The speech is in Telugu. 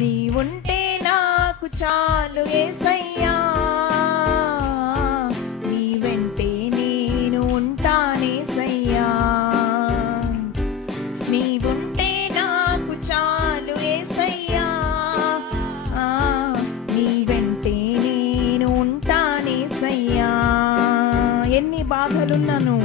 నీవుంటే నాకు చాలు యేసయ్యా, నీ వెంటే నేను ఉంటానేసయ్యా. నీవుంటే నాకు చాలు యేసయ్యా, నీ వెంటే నేను ఉంటానేసయ్యా. ఎన్ని బాధలున్నాను